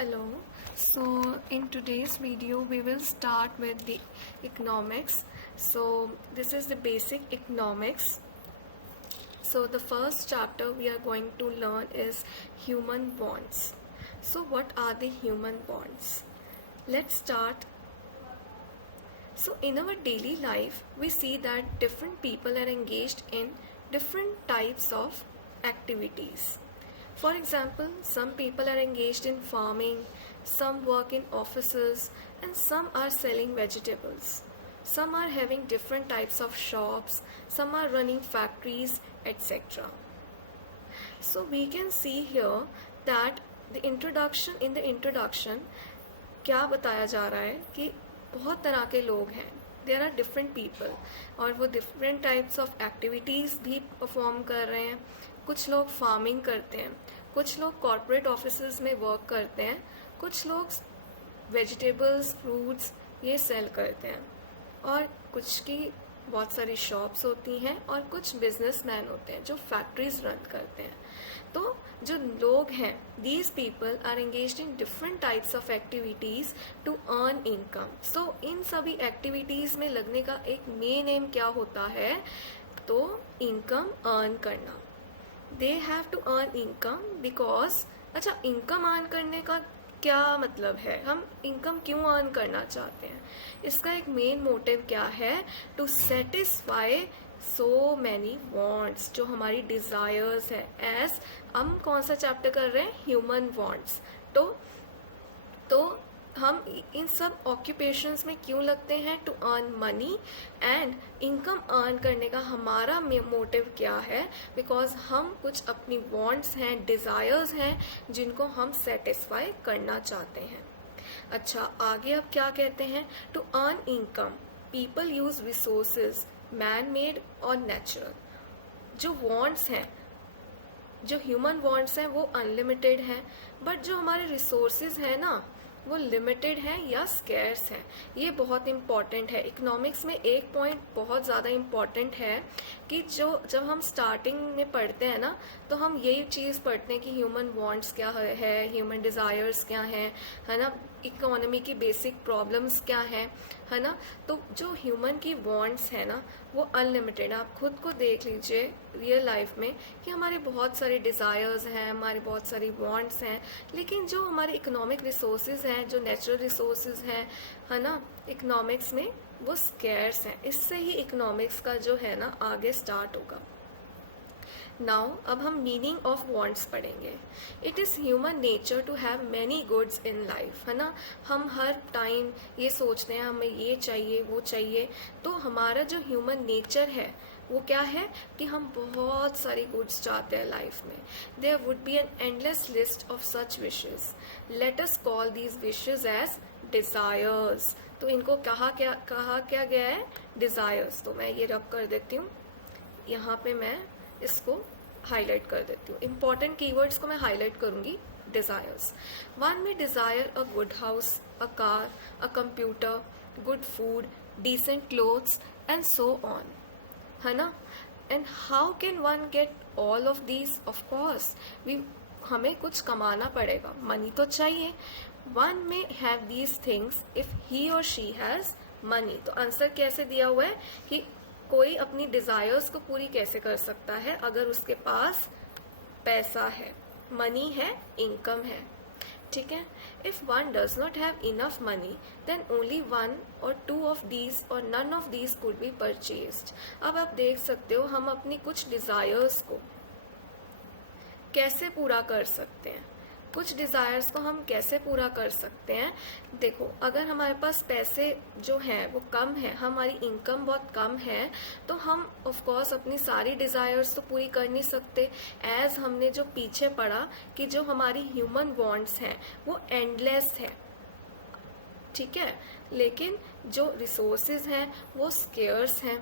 Hello. So in today's video we will start with the economics. So this is the basic economics. So the first chapter we are going to learn is human bonds. So what are the human bonds? Let's start. So in our daily life we see that different people are engaged in different types of activities. For example, some people are engaged in farming, some work in offices, and some are selling vegetables. Some are having different types of shops, some are running factories, etc. So we can see here that in the introduction क्या बताया जा रहा है कि बहुत तरह के लोग हैं, देयर आर डिफरेंट पीपल, और वो डिफरेंट टाइप्स ऑफ एक्टिविटीज़ भी परफॉर्म कर रहे हैं. कुछ लोग फार्मिंग करते हैं, कुछ लोग कॉर्पोरेट ऑफिसेज में वर्क करते हैं, कुछ लोग वेजिटेबल्स फ्रूट्स ये सेल करते हैं, और कुछ की बहुत सारी शॉप्स होती हैं, और कुछ बिजनेसमैन होते हैं जो फैक्ट्रीज रन करते हैं. तो जो लोग हैं, these people are engaged in different types of activities to earn income. So इन सभी एक्टिविटीज़ में लगने का एक मेन एम क्या होता है, तो इनकम अर्न करना. They have to earn income because, अच्छा, इनकम अर्न करने का क्या मतलब है, हम इनकम क्यों अर्न करना चाहते हैं, इसका एक मेन मोटिव क्या है, to satisfy so many wants, जो हमारी डिज़ायर्स है. एज हम कौन सा चैप्टर कर रहे हैं, ह्यूमन वांट्स. तो हम इन सब ऑक्यूपेशंस में क्यों लगते हैं, to earn money. And income earn करने का हमारा मोटिव क्या है, बिकॉज हम कुछ अपनी वांट्स हैं, डिज़ायर्स हैं, जिनको हम सेटिस्फाई करना चाहते हैं. अच्छा, आगे अब क्या कहते हैं, to earn income people use resources man made और नेचुरल. जो वांट्स हैं, जो ह्यूमन वांट्स हैं वो अनलिमिटेड हैं, बट जो हमारे रिसोर्सेज हैं ना, वो लिमिटेड हैं या स्केर्स हैं. ये बहुत इम्पॉर्टेंट है. इकोनॉमिक्स में एक पॉइंट बहुत ज़्यादा इम्पॉर्टेंट है कि जब हम स्टार्टिंग में पढ़ते हैं ना, तो हम यही चीज़ पढ़ते हैं कि ह्यूमन वांट्स क्या है, ह्यूमन डिज़ायर्स क्या हैं, है ना, इकोनॉमी की बेसिक प्रॉब्लम्स क्या हैं, है ना. तो जो ह्यूमन की वांट्स हैं ना, वो अनलिमिटेड. आप खुद को देख लीजिए रियल लाइफ में कि हमारे बहुत सारे डिज़ायर्स हैं, हमारे बहुत सारी वांट्स हैं, लेकिन जो हमारे इकोनॉमिक रिसोर्सेज हैं, जो नेचुरल रिसोर्सेज हैं, है ना, इकोनॉमिक्स में वो स्केर्स हैं. इससे ही इकोनॉमिक्स का जो है ना आगे स्टार्ट होगा. नाउ अब हम मीनिंग ऑफ वांट्स पढ़ेंगे. It is human nature to have many goods in life, है ना. हम हर टाइम ये सोचते हैं हमें ये चाहिए वो चाहिए. तो हमारा जो ह्यूमन नेचर है वो क्या है कि हम बहुत सारी गुड्स चाहते हैं लाइफ में. There would be an endless list of such wishes. Let us call these wishes as desires. तो इनको कहा क्या गया है, डिज़ायर्स. तो मैं ये रब कर देती हूँ, यहाँ पे मैं इसको हाईलाइट कर देती हूँ. इंपॉर्टेंट कीवर्ड्स को मैं हाईलाइट करूँगी. Desires. One may desire a good house, a car, a computer, good food, decent clothes and so on, है ना. And how can one get all of these, of course हमें कुछ कमाना पड़ेगा, money तो चाहिए. One may have these things if he or she has money. तो answer कैसे दिया हुआ है कि कोई अपनी डिज़ायर्स को पूरी कैसे कर सकता है, अगर उसके पास पैसा है, मनी है, इनकम है. ठीक है. If one does not have enough money then only one or two of these or none of these could be purchased. अब आप देख सकते हो हम अपनी कुछ डिज़ायर्स को कैसे पूरा कर सकते हैं. कुछ डिज़ायर्स को हम कैसे पूरा कर सकते हैं. देखो, अगर हमारे पास पैसे जो हैं वो कम है, हमारी इनकम बहुत कम है, तो हम ऑफ कोर्स अपनी सारी डिज़ायर्स तो पूरी कर नहीं सकते. एज हमने जो पीछे पढ़ा कि जो हमारी ह्यूमन वांट्स हैं वो एंडलेस है, ठीक है, लेकिन जो रिसोर्सेज हैं वो स्केर्स हैं.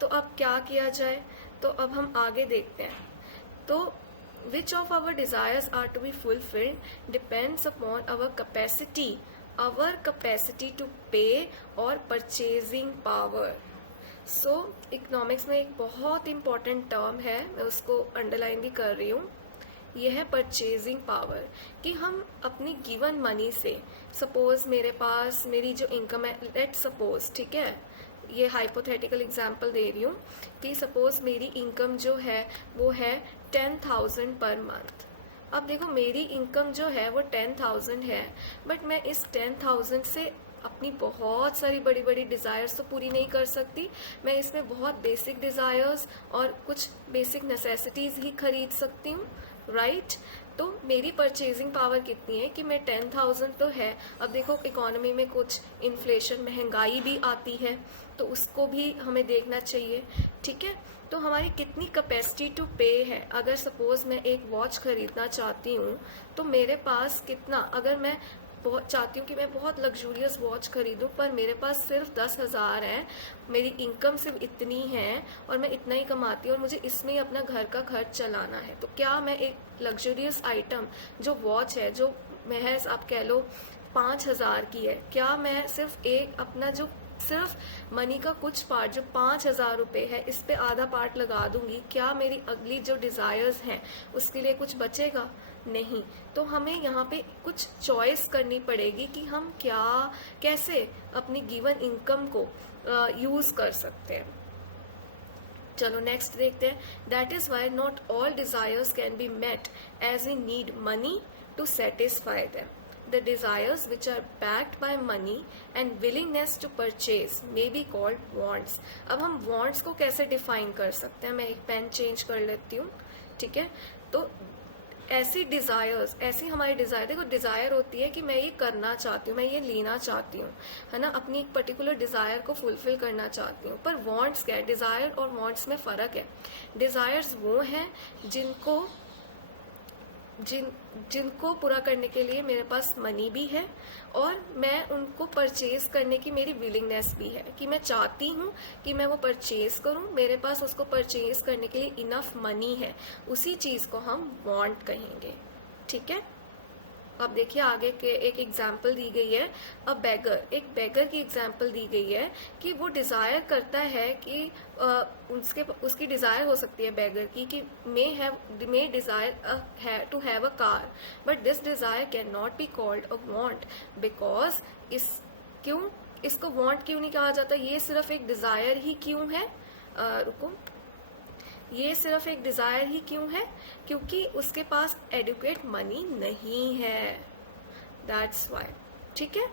तो अब क्या किया जाए, तो अब हम आगे देखते हैं. तो which of our desires are to be fulfilled depends upon our capacity to pay or purchasing power. So economics में एक बहुत इम्पॉर्टेंट टर्म है, मैं उसको अंडरलाइन भी कर रही हूँ. ये है परचेजिंग पावर, कि हम अपनी गिवन मनी से, सपोज मेरे पास मेरी जो इनकम है, लेट सपोज, ठीक है, ये हाइपोथेटिकल एग्जांपल दे रही हूँ कि सपोज मेरी इनकम जो है वो है 10,000 पर मंथ। अब देखो मेरी इनकम जो है वो 10,000 है, बट मैं इस 10,000 से अपनी बहुत सारी बड़ी बड़ी डिज़ायर्स तो पूरी नहीं कर सकती। मैं इसमें बहुत बेसिक डिज़ायर्स और कुछ बेसिक नेसेसिटीज़ ही खरीद सकती हूँ, राइट। तो मेरी परचेजिंग पावर कितनी है कि मैं 10,000 तो है, अब देखो इकोनॉमी में कुछ इन्फ्लेशन, महंगाई भी आती है, तो उसको भी हमें देखना चाहिए, ठीक है। तो हमारी कितनी कैपेसिटी टू पे है। अगर सपोज मैं एक वॉच खरीदना चाहती हूँ तो मेरे पास कितना, अगर मैं बहुत चाहती हूँ कि मैं बहुत लग्जूरियस वॉच खरीदूँ पर मेरे पास सिर्फ 10,000 है, मेरी इनकम सिर्फ इतनी है और मैं इतना ही कमाती हूँ और मुझे इसमें ही अपना घर का खर्च चलाना है, तो क्या मैं एक लग्जूरियस आइटम जो वॉच है, जो महज आप कह लो 5,000 की है, क्या मैं सिर्फ एक अपना जो सिर्फ मनी का कुछ पार्ट जो 5,000 रुपये है इस पे आधा पार्ट लगा दूंगी, क्या मेरी अगली जो डिज़ायर्स हैं उसके लिए कुछ बचेगा? नहीं। तो हमें यहाँ पे कुछ चॉइस करनी पड़ेगी कि हम क्या कैसे अपनी गिवन इनकम को यूज़ कर सकते हैं। चलो नेक्स्ट देखते हैं। That is why not all desires can be met as we need money to satisfy them. The desires which are backed by money and willingness to purchase may be called wants. अब हम wants को कैसे define कर सकते हैं? मैं एक pen change कर लेती हूँ, ठीक है। तो ऐसी डिज़ायर्स, ऐसी हमारी डिज़ायर, देखो डिज़ायर होती है कि मैं ये करना चाहती हूँ, मैं ये लेना चाहती हूँ, है ना, अपनी एक पर्टिकुलर डिज़ायर को फुलफिल करना चाहती हूँ। पर वॉन्ट्स क्या है? डिज़ायर और वॉन्ट्स में फ़र्क है। डिज़ायर्स वो हैं जिनको पूरा करने के लिए मेरे पास मनी भी है और मैं उनको परचेज करने की मेरी विलिंगनेस भी है, कि मैं चाहती हूँ कि मैं वो परचेज करूँ, मेरे पास उसको परचेज करने के लिए इनफ मनी है, उसी चीज़ को हम वांट कहेंगे, ठीक है। अब देखिए आगे के एक एग्जाम्पल दी गई है, एक बेगर की एग्जाम्पल दी गई है कि वो डिज़ायर करता है कि उसकी डिज़ायर हो सकती है बेगर की कि may desire to have a car, but this desire can not be called a want because इसको वांट क्यों नहीं कहा जाता? ये सिर्फ एक डिज़ायर ही क्यों है? ये सिर्फ एक डिज़ायर ही क्यों है? क्योंकि उसके पास एडुकेट मनी नहीं है, दैट्स वाई, ठीक है।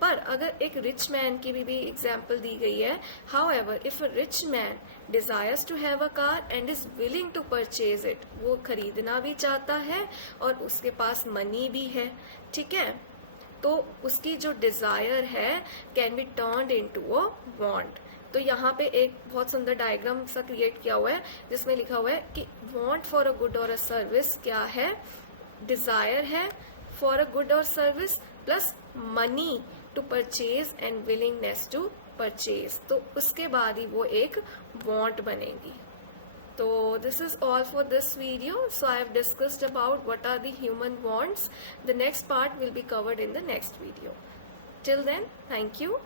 पर अगर एक रिच मैन की भी एग्जाम्पल दी गई है, however if a rich man desires to have a car and is willing to purchase it, वो खरीदना भी चाहता है और उसके पास मनी भी है, ठीक है, तो उसकी जो डिजायर है can be turned into a want. तो यहाँ पे एक बहुत सुंदर डायग्राम सा क्रिएट किया हुआ है जिसमें लिखा हुआ है कि वांट फॉर अ गुड और अ सर्विस क्या है? डिजायर है for a good or service plus money to purchase and willingness to purchase, तो उसके बाद ही वो एक वांट बनेगी। So this is all for this video. So I have discussed about what are the human wants. The next part will be covered in the next video. Till then, thank you.